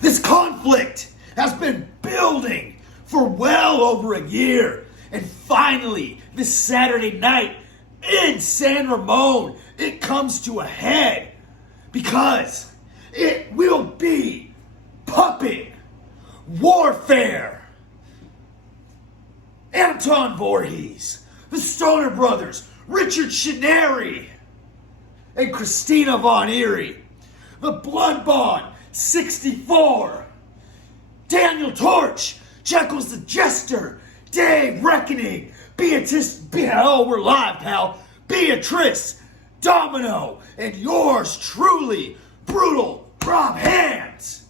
This conflict has been building for well over a year. And finally, this Saturday night in San Ramon, it comes to a head. Because it will be puppet warfare. Anton Voorhees, the Stoner Brothers, Richard Shineri, and Christina Von Eerie, the Blood Bond 64, Daniel Torch, Jekyll's the Jester, Dave Reckoning, Beatrice, we're live, pal, Beatrice, Domino, and yours truly, Brutal Rob Hands.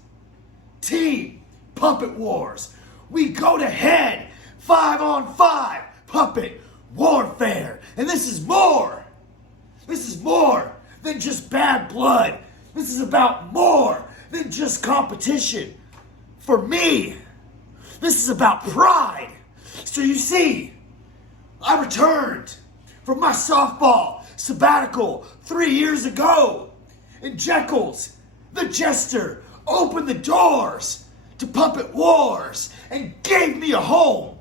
Team Puppet Wars. We go to head 5-on-5 puppet warfare. And this is more. This is more than just bad blood. This is about more than just competition. For me, this is about pride. So you see, I returned from my softball sabbatical 3 years ago. And Jekyll's, the Jester, opened the doors to Puppet Wars and gave me a home.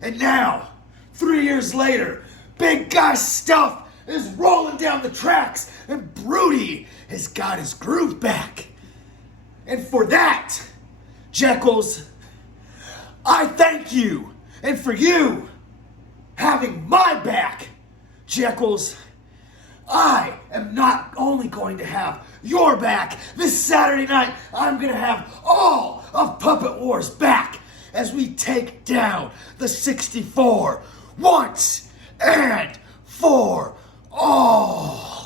And now, 3 years later, big guy stuff is rolling down the tracks and Broody has got his groove back. And for that, Jekyll's, I thank you. And for you having my back, Jekyll's, I am not only going to have your back. This Saturday night, I'm going to have all of Puppet Wars back as we take down the 64 once and for all.